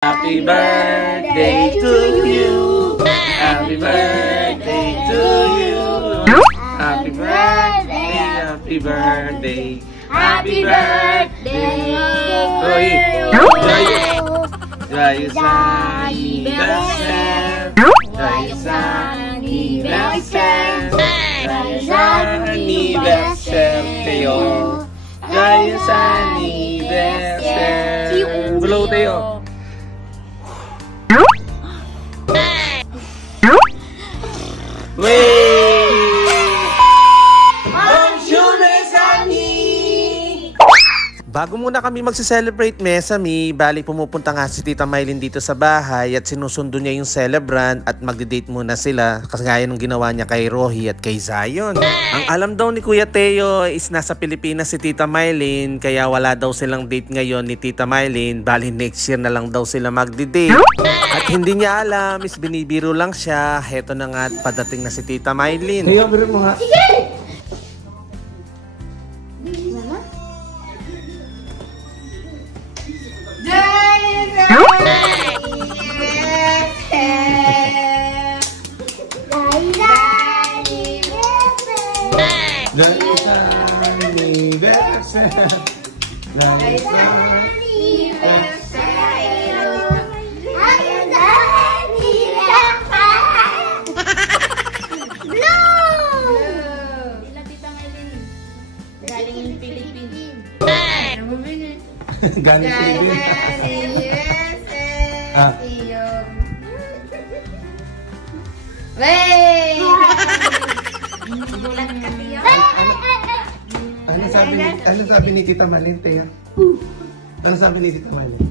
Happy birthday to you. Happy birthday to you. Happy birthday, happy birthday. Happy birthday. Roy. Joyous anniversary. Joyous anniversary. Joyous anniversary kayo. Joyous anniversary. Blow tayo. Bago muna kami magse-celebrate Mesami, bali pumupunta nga si Tita Mylene dito sa bahay at sinusundo niya yung celebrant at magde-date muna sila kasi gaya ng ginawa niya kay Rohi at kay Zion. Ang alam daw ni Kuya Teo is nasa Pilipinas si Tita Mylene kaya wala daw silang date ngayon ni Tita Mylene, bali next year na lang daw sila magde-date. At hindi niya alam, is binibiro lang siya. Heto na nga at padating na si Tita Mylene. Teo, biro mo nga. Sige! Galing Pilipinas. Galing Ano sabi ni Tita Mylene, Tia? Ano sabi ni Tita Mylene?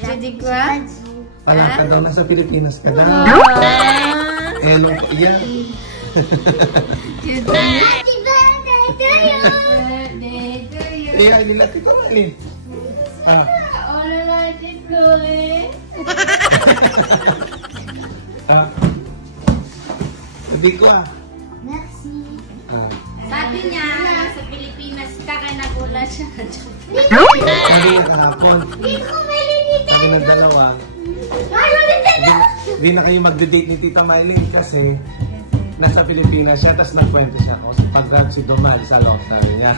Jadi kuat. Alam ka daw, nasa Pilipinas ka daw. Elong ko iyan. Happy birthday to you. Birthday to you. Tia, nila Tita Mylene. All right, it's good. Sabi ko Merci. Sabi niya, sa Pilipinas ka, kaya nagulat siya. Sabi niya kahapon. Sabi ng dalawa. Hindi na kayo magde-date ni Tita Mylene kasi nasa Pilipinas siya, tapos nagkwento siya ako. So, pag-grab si Domal sa loob, sabi niya.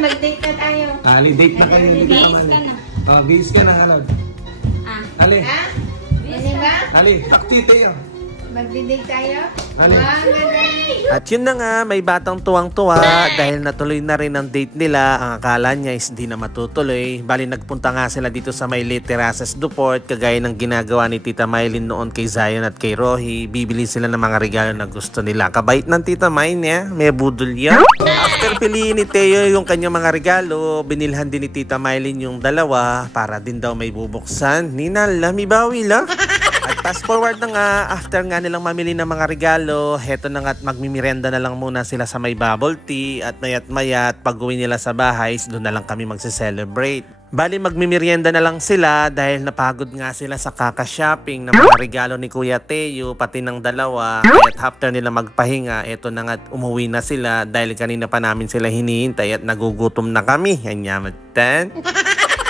Mag-date na tayo. Ali, date na kayo ni Tita Mylene. Bihis ka na, halad. Ali. Ali, takti tayo. Mag-date tayo? Ali. At yun na nga, may batang tuwang-tuwa dahil natuloy na rin ang date nila. Ang akala niya is hindi na matutuloy. Bali nagpunta nga sila dito sa may Late Terraces Duport kagaya ng ginagawa ni Tita Mylene noon kay Zion at kay Rohi. Bibili sila ng mga regalo na gusto nila. Kabait ng Tita Mylene, may budol yan. After piliin ni Teo yung kanyang mga regalo, binilhan din ni Tita Mylene yung dalawa para din daw may bubuksan. Ninal, lamibawi la. At fast forward na nga, after nga nilang mamili ng mga regalo, heto na nga at magmimerienda na lang muna sila sa may bubble tea at mayat-mayat pag-uwi nila sa bahay, doon na lang kami magse-celebrate. Bali magmimerienda na lang sila dahil napagod nga sila sa kaka-shopping ng mga regalo ni Kuya Teo, pati ng dalawa. At after nila magpahinga, eto na nga at umuwi na sila dahil kanina pa namin sila hinihintay at nagugutom na kami. Anyamatan.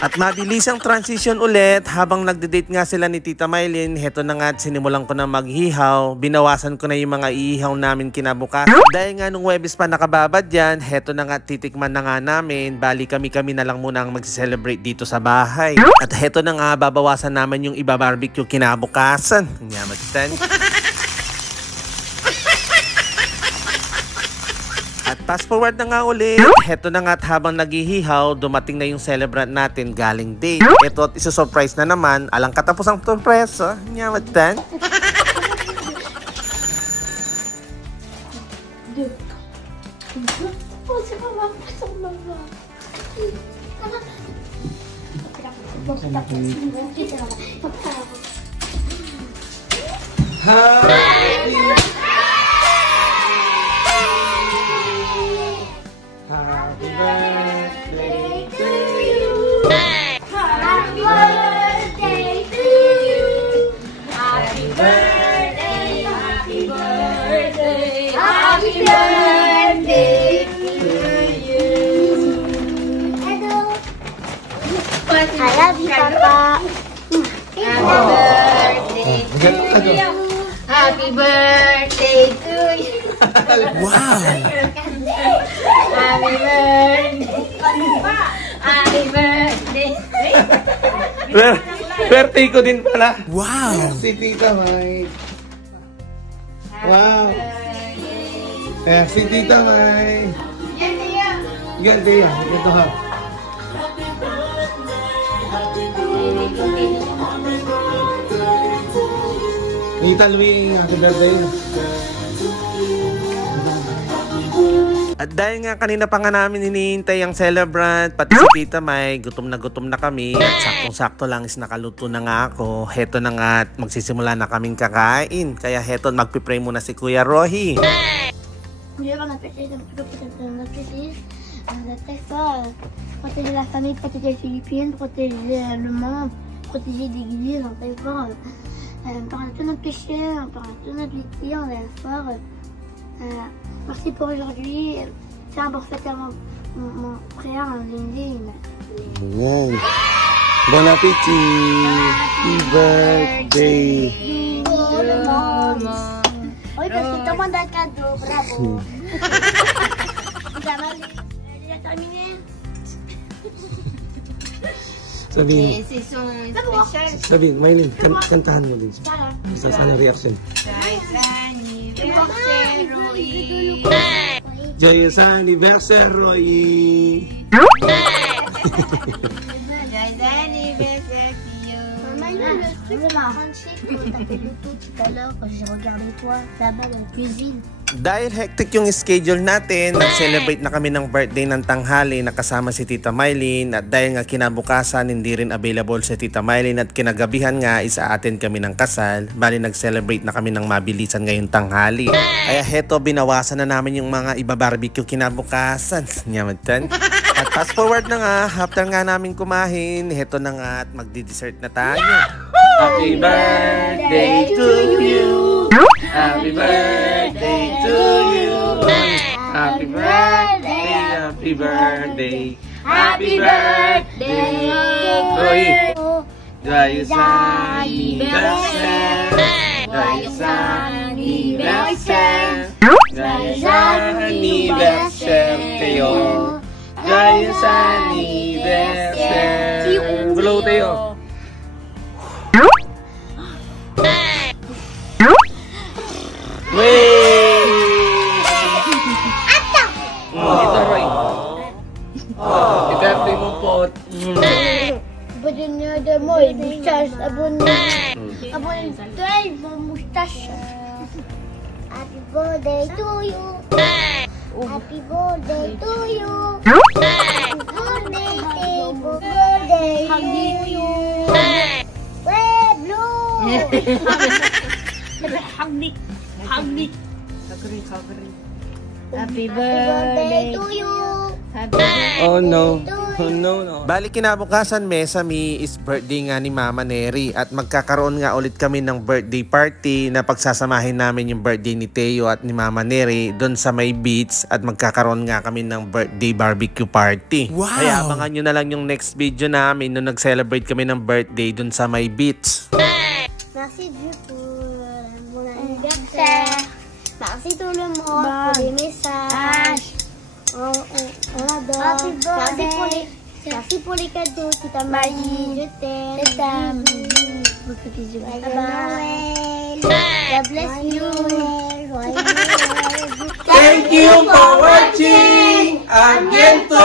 At mabilis ang transition ulit habang nagde-date nga sila ni Tita Mylene. Heto na nga at sinimulan ko na maghihaw. Binawasan ko na yung mga ihaw namin kinabukasan. Dahil nga nung Huwebes pa nakababad yan, heto na nga titikman na nga namin. Bali kami na lang muna ang mag-celebrate dito sa bahay. At heto na nga babawasan naman yung iba barbecue kinabukasan. Nyamatan. At fast forward na nga ulit, heto na nga at habang naghihihaw, dumating na yung celebrant natin galing date. Ito at isa-surprise na naman, alang katapos ang sorpresa. Nyamatan. Happy birthday to you. Happy birthday to you. Happy birthday. Happy birthday. Happy birthday to you. I love you, Papa. Happy birthday to you. Wow! Happy birthday. Happy birthday. Birthday ko din pala. Wow! Si Tita May. Wow! Eh, si Tita May. Ganti yan. Ito ha. Tita Louie, happy birthday. At dahil nga kanina pa nga namin hinihintay ang celebrant, pati si Tita May, gutom na kami. At saktong-sakto lang is nakaluto na nga ako. Heto na nga at magsisimula na kaming kakain. Kaya heto, magpipray muna si Kuya Rohi. Dieu va m'appeler notre fils, très fort, protéger la famille, protéger les Philippines, protéger le monde, protéger l'Église, on est fort. Pardonne tous nos péchés, pardonne tous nos péchés, on est fort. Merci pour aujourd'hui. Tiens, pour fêter mon frère, Lindine. Ayan. Bon appétit! Happy birthday! Oui, parce que tout le monde a un cadeau, bravo. Il a terminé. Sabihin, C'est son spécial. sabihin, Maylin, kantahan mo din. Voilà. Sana reaction. Anniversaire, Roy. Joyous anniversary, Roy! Joyeux anniversaire to you. Maman, le truc crunchy que t'as fait le tout tout à l'heure quand j'ai regardé toi là-bas dans la cuisine. Dahil hectic yung schedule natin, nag-celebrate na kami ng birthday ng tanghali na kasama si Tita Maylin. At dahil nga kinabukasan, hindi rin available si Tita Maylin at kinagabihan nga, isa-attend kami ng kasal. Bali, nag-celebrate na kami ng mabilisan ngayong tanghali. Kaya heto, binawasan na namin yung mga iba-barbecue kinabukasan. Nyamatan. At fast forward na nga, after nga namin kumain, heto na nga at magdi-dessert na tayo. Happy birthday to you! Happy birthday to you! Happy birthday! Happy birthday! Happy birthday! Roy! Joyous anniversary! Joyous anniversary! Joyous anniversary kayo! Joyous anniversary! Blow tayo! Wey! Ito, Roy. I-birthday mo po. Abonnez de moi, moustache, abonnez. Abonnez-toi, mon moustache. Happy birthday to you. Happy birthday to you. Happy birthday to you. Red blue. Happy Birthday to you. Oh no. Oh no. Bali kinabukasan, Mesami, is birthday nga ni Mama Neri at magkakaroon nga ulit kami ng birthday party na pagsasamahin namin yung birthday ni Teo at ni Mama Neri doon sa may beach at magkakaroon nga kami ng birthday barbecue party. Wow. Kaya abangan nyo na lang yung next video namin nung nag-celebrate kami ng birthday doon sa may beach. Merci Dieu pour mon anniversaire. Merci tout le monde pour les messages. On adore. Merci pour les cadeaux. Tita Marie, je t'aime. Beaucoup de bisous. Bye bye. God bless you. Thank you for watching. Again to